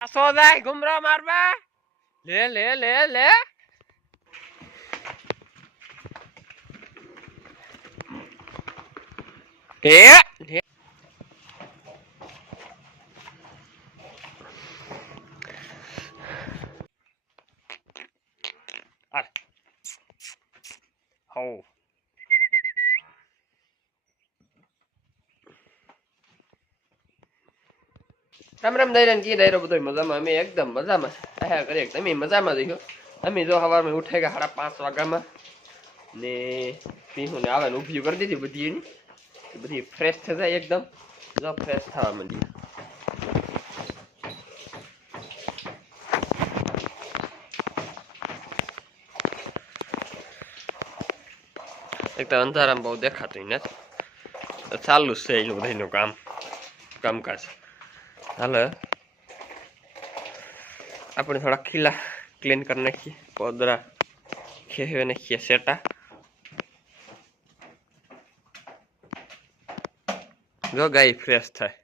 સો જાય ઘુમરો મારવા લે લે લે લે એ લે. આ. હઉ. રામ રામ દૈરાન કી દાયરો બધો મજામાં. અમે એકદમ મજામાં આયા કરીએ તમે મજામાં દેખો અમે જો સવારમાં ઉઠે ગયા સાડા પાંચ વાગ્યામાં. ને પીહું ને આવે ને ઊભી કરી દીધી બધી એની. બધી ફ્રેશ થઈ જાય એકદમ. જો ફ્રેશ થવા માંડી. એક તો અંધારામાં બહુ દેખાતું નથી. ચાલુ છે એનું બધાનું કામ. કામકાજ. હાલો. આપણે થોડા ખીલા ક્લીન કરી નાખીએ. પોદરા ખેવે નાખીએ સેટા. જો ગાય ફ્રેશ થાય.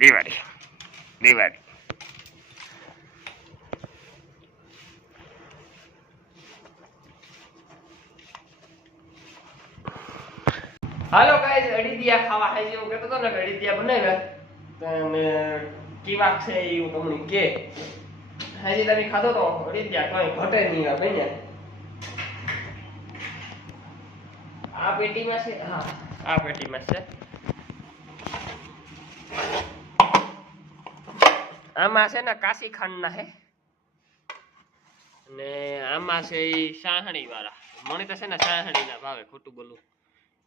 દિવાળી. દિવાળી. હાલો ગાઈસ અડીદિયા ખાવા ખાઈ જેવું કહેતો હતો ને અડીદિયા બનાવ્યા. અને કેવાક છે એવું તમને કે, હજી તમે ખાધો તો? અડીદિયા કઈ ઘટે નહીં આ પેટી આ પેટીમાં છે? હા, આ પેટીમાં છે. આમાં છે ને કાશી ખાંડના હે. અને આમાં છે ઈ સાહણી વાળા મને તો છે ને સાહણી ના ભાવે ખોટું બોલું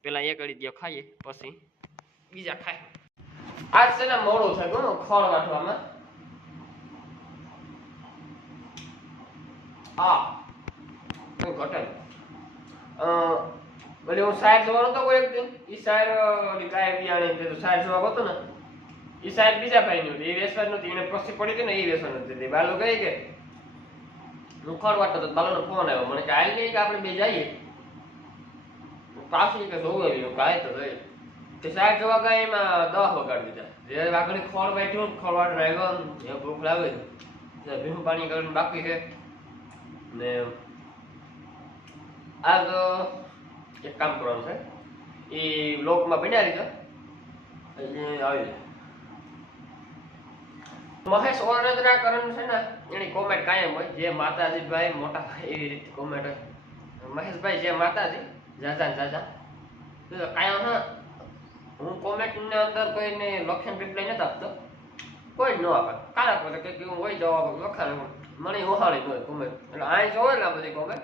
પેલા એક અડી દ્યો ખાઈએ, પછી બીજા ખાય. આજ છે ને મોડું છે કોનો ખોળ વાટવામાં હા. કઈ ઘટે. અ, ભલે હું સાહેબ જોવાનો તો કોઈ એક દિન એ સાહેબ ઓલી ગાય બિયાણી સાહેબ જોવા ગયો ને ઈ સાહેબ બીજા ભાઈ નું એ વેસવા નહોતી એને પછી પડી હતી ને એ વેસવા નથી તે બાલો ગઈ કે ખોળ વાટતો તો બાલો ફોન આવ્યો. મને કે નહીં કે આપણે બે જઈએ. પાછી કે જોવું આવ્યું કાંઈ તો જોઈ તે સાહેબ જોવા ગયા એમાં દવા વગાડી દીધા. જે આગળ ખોળ બેઠ્યું ને ખોળ વાટ આવ્યો ને એ ભૂખ લાવે છે ભીનું પાણી કરીને બાકી છે. ને આ તો એક કામ કરવાનું છે. એ લોકમાં બન્યા દીધા. એટલે આવી જાય. મહેશ ઓરનદરા કરણ છે ને, એની કોમેન્ટ કાયમ હોય. જે માતાજી ભાઈ મોટા ભાઈ એવી રીતે કોમેન્ટ હોય. મહેશભાઈ જે માતાજી, જાજા જાજા. કાયમ હા હું કોમેન્ટની અંદર કોઈને લક્ષણ રિપ્લાય નથી આપતો. કોઈ ન આપે. કાલા પડે કંઈક હું હોય જવાબ લખાણ મને ઓહાળી હોય કોમેન્ટ એટલે અહીં જોવે ને બધી કોમેન્ટ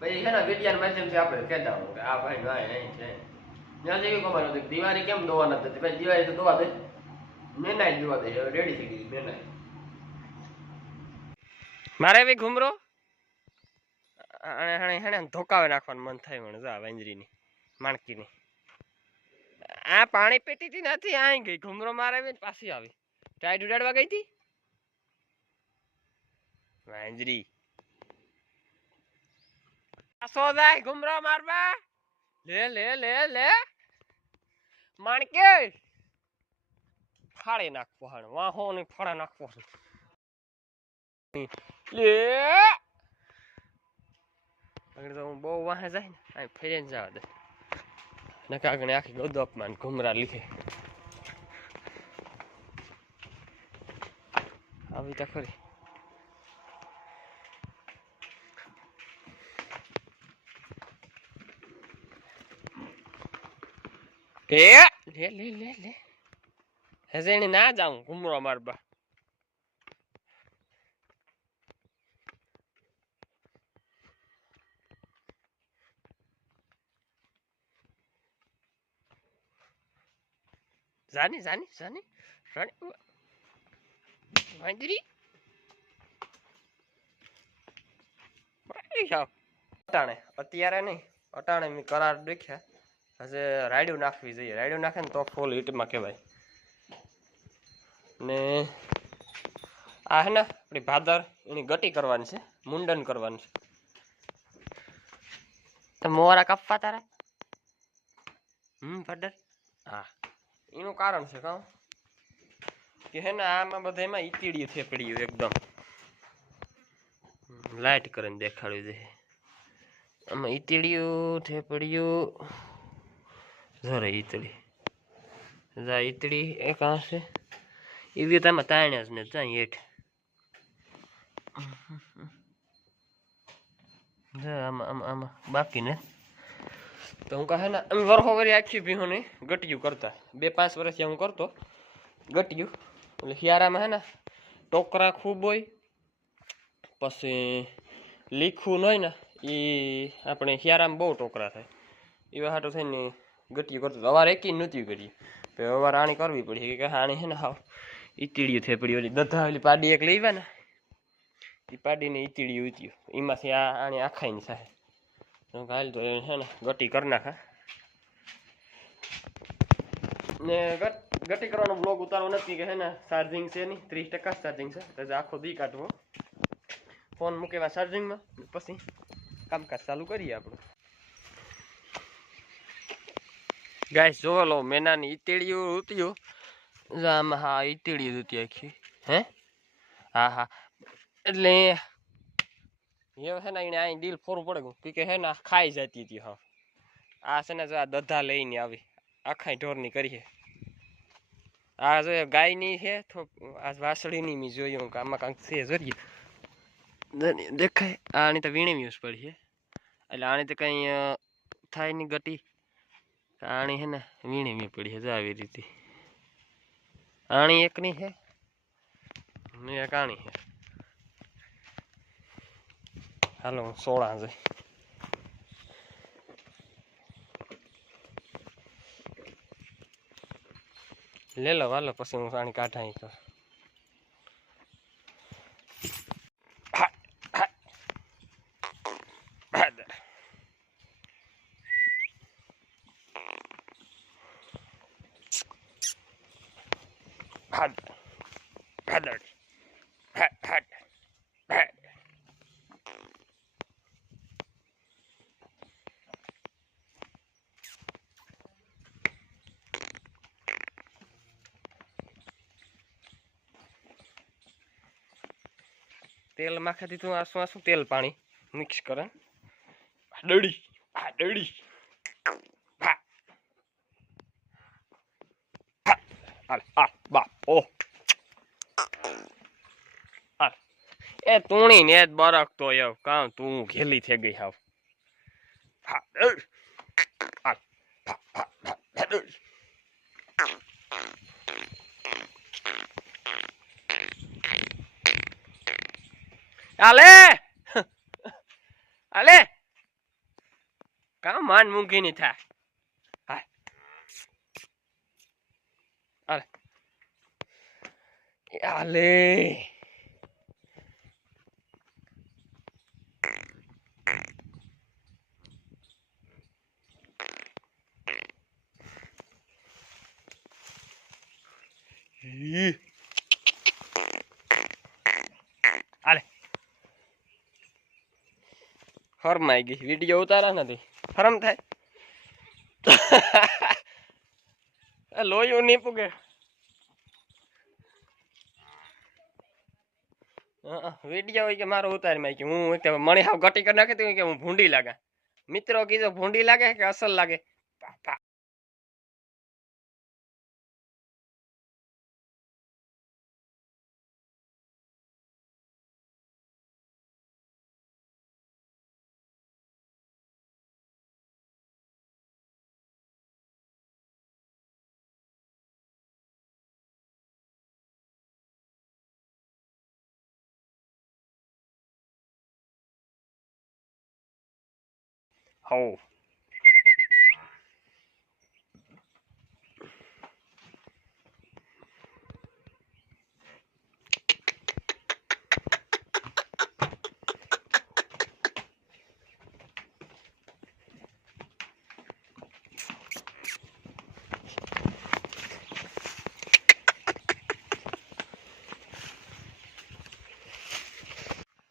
પછી છે ને વિડિયાના માધ્યમથી આપણે કહેતા હોય કે આ ભાઈ ના અહીં છે. ત્યાં જેવી કોમેન્ટ દિવાળી કેમ દોવા નથી. ભાઈ દિવાળી તો દોવા દે મેનાઈ જોવા દે રેડી થઈ ગઈ મેનાઈ. મારે બી ઘુમરો? અને હણે હણે ધોકાવે નાખવાનું મન થાય મને, જા, વેંજરીની, માણકીની. આ પાણી પેટીથી નથી આઈ ગઈ. ઘુમરો મારે બી પાછી આવી. ટાઈટ ઉડાડવા ગઈ હતી? વેંજરી. પાછો જાય ઘુમરો મારવા. લે લે લે લે. માણકે! ફાડી નાખવો હાણ, વાહો ને ફાળા નાખવો લે! આગળ ને નકા આગળ આખી ગોદપમાં ઘુમરા લીધે. આવી તો ખરી. લે લે લે લે. હજે એને ના જાઉં ઘુમરો મારવા. જાની જાની જાની. રાણી અટાણે. અત્યારે નહીં. અટાણે મેં કરાર દેખ્યા. હજે રાયડું નાખવી જોઈએ. રાયડું નાખે ને તો ફૂલ હિટમાં કહેવાય. ને આ હે ને આપણી ભાદર એની ગટી કરવાની છે મુંડન કરવાનું છે. મોરા કપવા તારા? હમ ભાદર? હા. એનું કારણ છે કાં કે હે ને આમાં બધા એમાં ઈતીડિયું થેપડ્યું એકદમ. લાઇટ કરીને દેખાડ્યું છે આમાં ઈતીડિયું થેપડ્યું જરા ઈતળી. જા ઈતળી એક આ છે. એવી તો આમાં તાણ્યા જ ને ત્યાં જા, આમાં આમાં આમાં. બાકી ને? તો હું કહે ને અમે વરહો વરી આખી ભીહોની ગટિયું કરતા. બે, પાંચ વર્ષથી હું કરતો. ગટિયું. એટલે શિયાળામાં, હે ને, ટોકરા ખૂબ હોય, પછી લીખું હોય ને એ આપણે શિયાળામાં બહુ ટોકરા થાય. એવા હાટું થઈને ગટિયું કરતો. અવાર એકી નહોતી કરી. પછી અવાર આણી કરવી પડી. કે આણી છે ને, હાવ. ઈતીડિયું થઈ ઓલી દધા ઓલી પાડી એક લઈ ને. એ પાડીને ઈતીડિયું ઉત્યું એમાંથી આ આણી આખાઈની થાય તો હાલ તો છે ને ગટી કરી નાખા. ને ગટી કરવાનો બ્લોગ ઉતારવો નથી કે છે ને ચાર્જિંગ છે નહીં ત્રીસ ટકા ચાર્જિંગ છે. તો આખો દી કાઢવો. ફોન મૂકેવા ચાર્જિંગમાં પછી કામકાજ ચાલુ કરીએ આપણું. ગાય જોવા લો, મેનાની ઈતેડીયું ઉત્યું આમાં હા ઈતેડી ઉતી આખી, હે? હા હા. એટલે એ છે ને એને અહીં ડીલ ફોરું પડે ગયું. કે હે ને ખાઈ જતી હતી, હા. આ છે ને જો આ દધા લઈને આવી. આખાય ઢોરની કરીએ. આ જો ગાયની છે આ વાસળીની મેં જોયું કે આમાં કાંઈક છે જોઈએ દેખાય. આની તો વીણી મ્યુઝ પડી છે. એટલે આની તો કંઈ થાય નહીં ગટી આણી છે ને વીણી મી પડી છે, જો આવી રીતે. આણી એકની છે? ને એક આણી છે. હાલો, હું સોળા છે લે લો, હાલો, પછી હું આણી કાઢાઈ તો હા, હા. હા, Had. Had. Had. Had. Had. તેલ માખી દીધું આસું આસું તેલ પાણી મિક્સ કરે ડળી આ ડળી એ તુણી ને જ બરકતો યો કાં તું ઘેલી થઈ ગઈ હાવ હા ડળ. હાલ હા, હા, હા, હા, ડળ. હાલે હાલે કાં માન મૂકી ની થાય હાલ હાલ ઈ. ફરમ ફરમાઈ ગઈ. વીડિયો ઉતારા નથી. ફરમ થાય. લોયું નહીં પૂગે. વીડિયો હોય કે મારો ઉતારી માં કે હું મણી હાવ ઘટી કરી નાખી કે હું ભૂંડી લાગે. મિત્રો કીધો ભૂંડી લાગે કે અસલ લાગે? Oh. આવો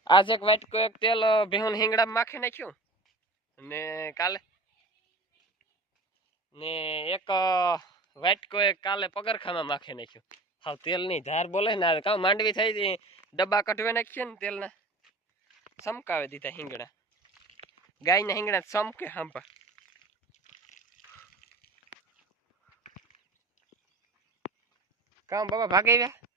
આજે એક વાટકો એક તેલ ભીહુન હિંગડા માખી નાખ્યું. ને કાલે? ને એક વાટકો એક કાલે પગરખામાં માખી નાખ્યું. હા તેલની ધાર બોલે ને કાં માંડવી થઈ હતી, ડબ્બા કટવે નાખીએ ને તેલના. ચમકાવે દીધા હિંગડા. ગાયના હિંગડા ચમકે હાંપા કામ બાબા ભાગી ગયા?